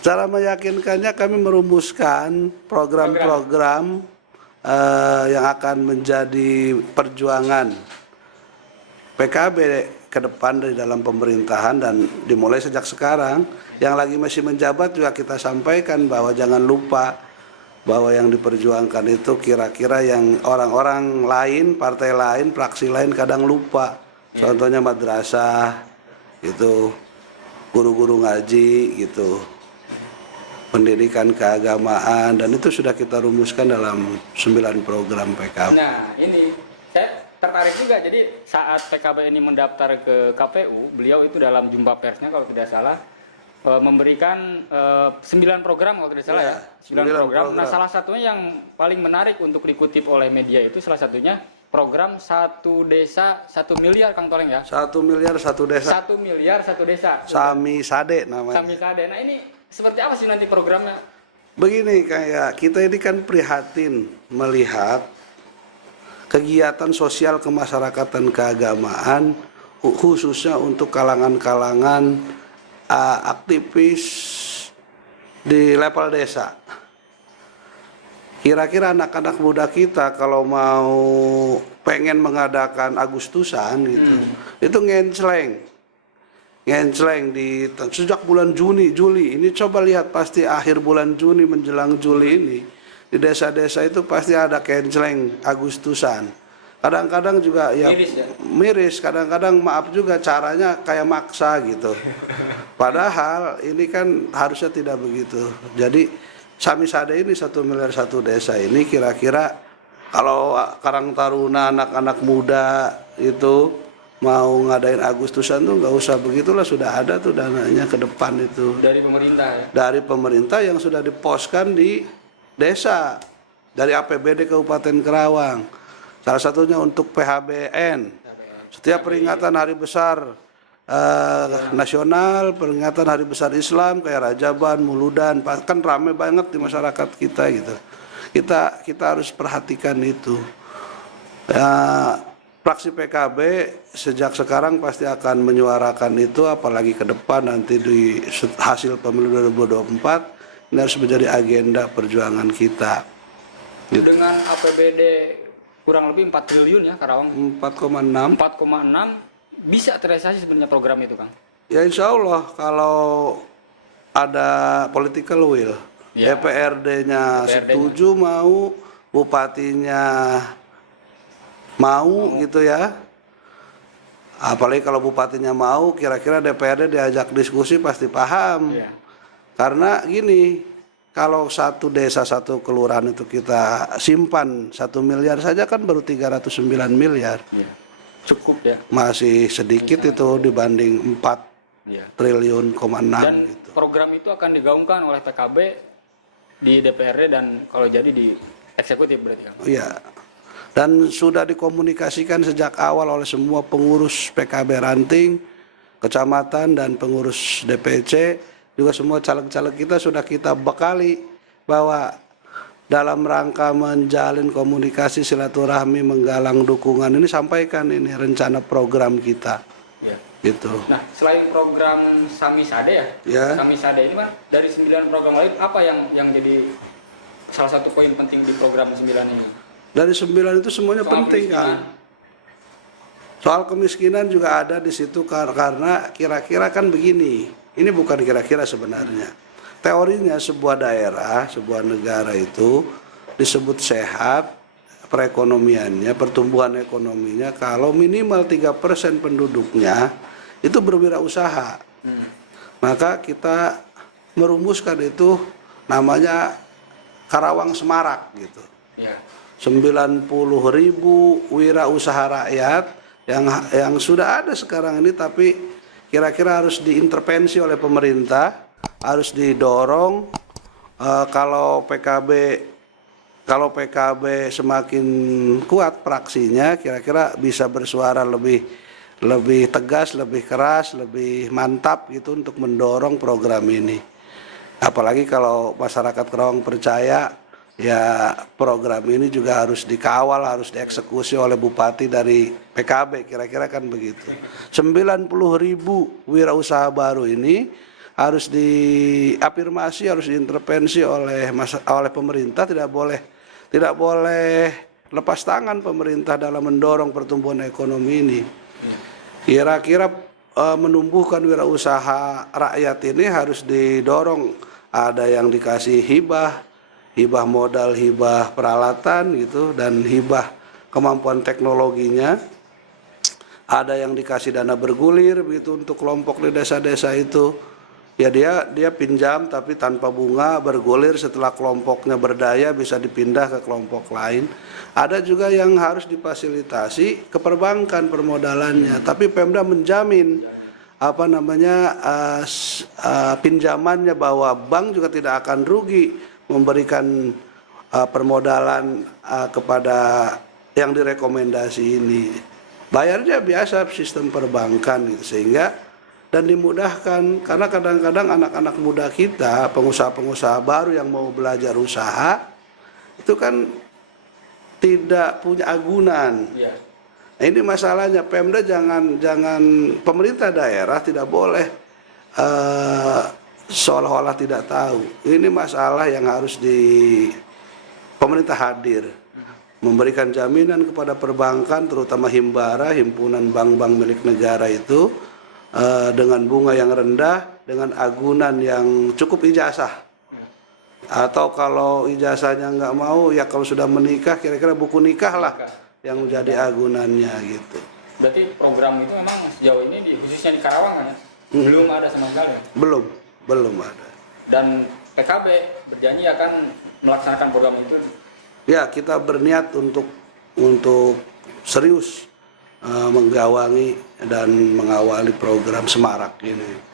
Cara meyakinkannya kami merumuskan program-program yang akan menjadi perjuangan PKB ke depan dari dalam pemerintahan, dan dimulai sejak sekarang. Yang lagi masih menjabat juga kita sampaikan bahwa jangan lupa bahwa yang diperjuangkan itu kira-kira yang orang-orang lain, partai lain, fraksi lain kadang lupa. Contohnya madrasah, itu guru-guru ngaji gitu, pendidikan keagamaan, dan itu sudah kita rumuskan dalam 9 program PKB. Nah, ini saya tertarik juga. Jadi saat PKB ini mendaftar ke KPU, beliau itu dalam jumpa persnya kalau tidak salah memberikan 9 program kalau tidak salah ya. 9 program. Nah, salah satunya yang paling menarik untuk dikutip oleh media itu salah satunya program 1 desa 1 miliar, Kang Toleng ya. 1 miliar 1 desa. 1 miliar 1 desa. Sami Sade namanya. Sami Sade. Nah, ini seperti apa sih nanti programnya? Begini, kayak kita ini kan prihatin melihat kegiatan sosial kemasyarakatan keagamaan khususnya untuk kalangan-kalangan aktivis di level desa. Kira-kira anak-anak muda kita kalau mau pengen mengadakan Agustusan gitu, itu ngencleng di sejak bulan Juli. Ini coba lihat, pasti akhir bulan Juni menjelang Juli ini di desa-desa itu pasti ada kenceleng Agustusan. Kadang-kadang juga ya miris, kadang-kadang maaf juga caranya kayak maksa gitu. Padahal ini kan harusnya tidak begitu. Jadi Sami Sade ini 1 miliar 1 desa ini kira-kira kalau Karang Taruna, anak-anak muda itu mau ngadain Agustusan tuh nggak usah begitulah, sudah ada tuh dananya ke depan itu. Dari pemerintah ya? Dari pemerintah yang sudah diposkan di desa, dari APBD Kabupaten Kerawang. Salah satunya untuk PHBN. Setiap peringatan hari besar nasional, peringatan hari besar Islam kayak Rajaban, Muludan, kan rame banget di masyarakat kita gitu. Kita harus perhatikan itu. Fraksi PKB sejak sekarang pasti akan menyuarakan itu, apalagi ke depan nanti di hasil pemilu 2024 ini harus menjadi agenda perjuangan kita. Gitu. Dengan APBD kurang lebih 4 triliun ya Karawang. 4,6 bisa terrealisasi sebenarnya program itu, Kang? Ya insya Allah kalau ada political will, ya. DPRD-nya setuju, mau, bupatinya mau gitu ya. Apalagi kalau bupatinya mau, kira-kira DPRD diajak diskusi pasti paham. Ya. Karena gini, kalau 1 desa 1 kelurahan itu kita simpan 1 miliar saja kan baru 309 miliar. Ya. Cukup ya. Masih sedikit itu dibanding 4 triliun, 6 dan gitu. Program itu akan digaungkan oleh PKB di DPRD dan kalau jadi di eksekutif berarti, Kang? Iya. Dan sudah dikomunikasikan sejak awal oleh semua pengurus PKB ranting, kecamatan dan pengurus DPC, juga semua caleg-caleg kita sudah kita bekali bahwa dalam rangka menjalin komunikasi silaturahmi, menggalang dukungan ini, sampaikan ini rencana program kita. Ya. Gitu. Nah, selain program Sami Sade ya, Sami Sade ini kan dari 9 program lain apa yang jadi salah satu poin penting di program 9 ini? Dari 9 itu semuanya soal penting kan. Soal kemiskinan juga ada di situ karena kira-kira kan begini. Ini bukan kira-kira sebenarnya. Teorinya sebuah daerah, sebuah negara itu disebut sehat perekonomiannya, pertumbuhan ekonominya kalau minimal 3% penduduknya itu berwirausaha. Maka kita merumuskan itu namanya Karawang Semarak gitu. 90.000 wirausaha rakyat yang sudah ada sekarang ini, tapi kira-kira harus diintervensi oleh pemerintah, harus didorong. Kalau PKB semakin kuat fraksinya, kira-kira bisa bersuara lebih tegas, lebih keras, lebih mantap gitu untuk mendorong program ini. Apalagi kalau masyarakat Kerawang percaya, ya program ini juga harus dikawal, harus dieksekusi oleh bupati dari PKB, kira-kira kan begitu. 90.000 wirausaha baru ini harus diafirmasi, harus diintervensi oleh pemerintah, tidak boleh lepas tangan pemerintah dalam mendorong pertumbuhan ekonomi ini. Kira-kira menumbuhkan wirausaha rakyat ini harus didorong, ada yang dikasih hibah modal, hibah peralatan gitu, dan hibah kemampuan teknologinya. Ada yang dikasih dana bergulir begitu untuk kelompok di desa-desa itu. Ya dia pinjam tapi tanpa bunga, bergulir, setelah kelompoknya berdaya bisa dipindah ke kelompok lain. Ada juga yang harus difasilitasi ke perbankan permodalannya, tapi Pemda menjamin pinjamannya, bahwa bank juga tidak akan rugi memberikan permodalan kepada yang direkomendasi ini. Bayarnya biasa sistem perbankan gitu, sehingga dan dimudahkan, karena kadang-kadang anak-anak muda kita, pengusaha-pengusaha baru yang mau belajar usaha itu kan tidak punya agunan. Nah, ini masalahnya, Pemda jangan pemerintah daerah tidak boleh seolah-olah tidak tahu. Ini masalah yang harus pemerintah hadir, memberikan jaminan kepada perbankan, terutama Himbara, himpunan bank-bank milik negara itu, dengan bunga yang rendah, dengan agunan yang cukup ijazah. Atau kalau ijazahnya nggak mau, ya kalau sudah menikah, kira-kira buku nikah lah yang menjadi agunannya gitu. Berarti program itu memang sejauh ini khususnya di Karawang kan ya? Belum ada sama sekali? Belum ada. Dan PKB berjanji akan melaksanakan program itu? Ya, kita berniat untuk serius menggawangi dan mengawali program Semarak ini.